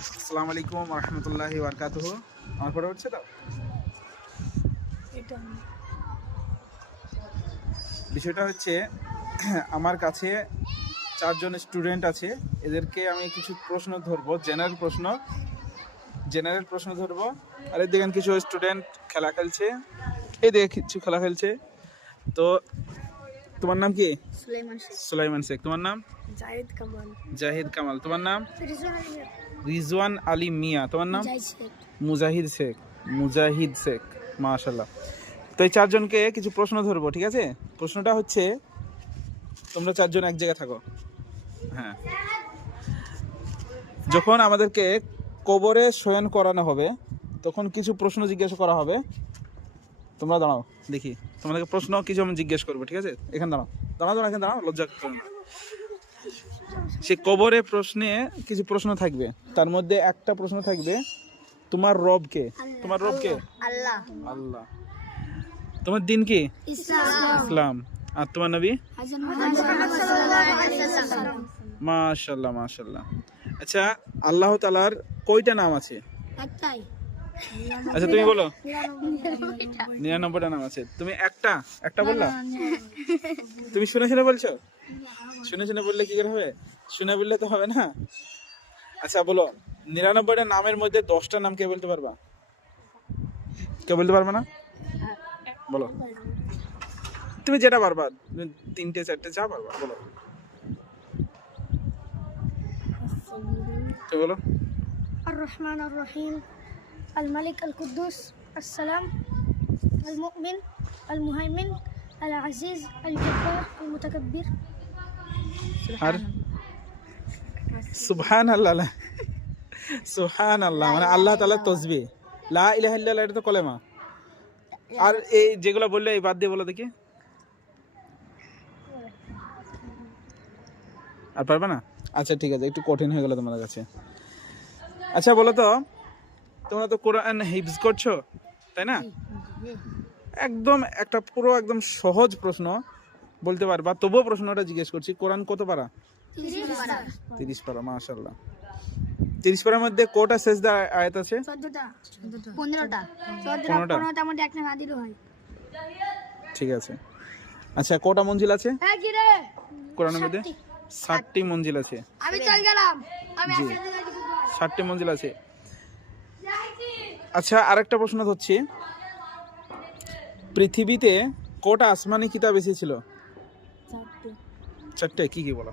আসসালামু আলাইকুম ওয়া রাহমাতুল্লাহি ওয়া বারাকাতুহু। আমার পড়া হচ্ছে তো? বিষয়টা হচ্ছে আমার কাছে 4 জন স্টুডেন্ট আছে। এদেরকে আমি কিছু প্রশ্ন ধরবো, জেনারেল প্রশ্ন ধরবো। আর এই দেখেন কিছু স্টুডেন্ট খেলা খেলছে, এই দেখে কিছু খেলা খেলছে। তো তোমার নাম কি? সুলাইমান শেখ। তোমার নাম? জাহিদ কামাল। তোমার নাম? রিজওয়ান আলী মিয়া। তোমার নাম? মুজাহিদ শেখ। মাশাআল্লাহ। তো এই 4 জনকে কিছু প্রশ্ন ধরবো, ঠিক আছে? প্রশ্নটা হচ্ছে, তোমরা 4 জন এক জায়গায় থাকো। হ্যাঁ, যখন আমাদেরকে কবরে শয়ন করানো হবে তখন কিছু প্রশ্ন জিজ্ঞাসা করা হবে। তোমরা দাঁড়াও, দেখি তোমাদেরকে প্রশ্ন কিছু আমি জিজ্ঞেস করবো, ঠিক আছে? এখানে দাঁড়াও, এখানে দাঁড়াও, লজ্জা করো না। সে কবরে প্রশ্নে কিছু প্রশ্ন থাকবে, তার মধ্যে একটা প্রশ্ন থাকবে, তোমার রব কে? তোমার রব কে? আল্লাহ। আল্লাহ। তোমার দিন কি? ইসলাম। আর তোমার নবী? মাশাআল্লাহ মাশাআল্লাহ। আচ্ছা, আল্লাহ তাআলার কয়টা নাম আছে? একটাই। আচ্ছা তুমি বলো। 99টা নাম আছে, তুমি একটা বললা? তুমি শুনে বলছো? শুনে বললে কি করে হবে? শুনে বললে তো হবে না। আচ্ছা বলো, 99টা নামের মধ্যে 10টা নাম কে বলতে পারবা? কে বলতে পারবে না? বলো, তুমি যেটা পারবা, 3টে 4টে যা পারবা বলো। তো বলো। الرحمن الرحيم الملك القدوس السلام المؤمن المهيمن العزيز الجبار المتكبر আর সুবহানাল্লাহ। সুবহানাল্লাহ মানে আল্লাহ তাআলার তাসবিহ। লা ইলাহা ইল্লাল্লাহ এটা তো কলেমা। আর এই যেগুলো বললে এই বাদ দিয়ে বলো দেখি। আর পারবে না? আচ্ছা ঠিক আছে, একটু কঠিন হয়ে গেল তোমাদের কাছে। আচ্ছা বলো তো, তোমরা তো কোরআন হিফজ করছো, তাই না? একদম একটা পুরো একদম সহজ প্রশ্ন বলতে পারবা, তবুও প্রশ্নটা জিজ্ঞেস করছি, কোরআন কত পারা? 30 পারা। মাশাআল্লাহ। 30 পারার মধ্যে কয়টা সেজদা আয়াত আছে? 15টা। 15টার মধ্যে একটা না দিলেও হয়। ঠিক আছে। আচ্ছা কয়টা মঞ্জিল আছে কোরআনের মধ্যে? 60টি মঞ্জিল আছে। আমি চল গেলাম। আমি জি, 60টি মঞ্জিল আছে। আচ্ছা আরেকটা প্রশ্ন হচ্ছে, পৃথিবীতে কয়টা আসমানি কিতাব এসেছিল? 4টে। কি বলো?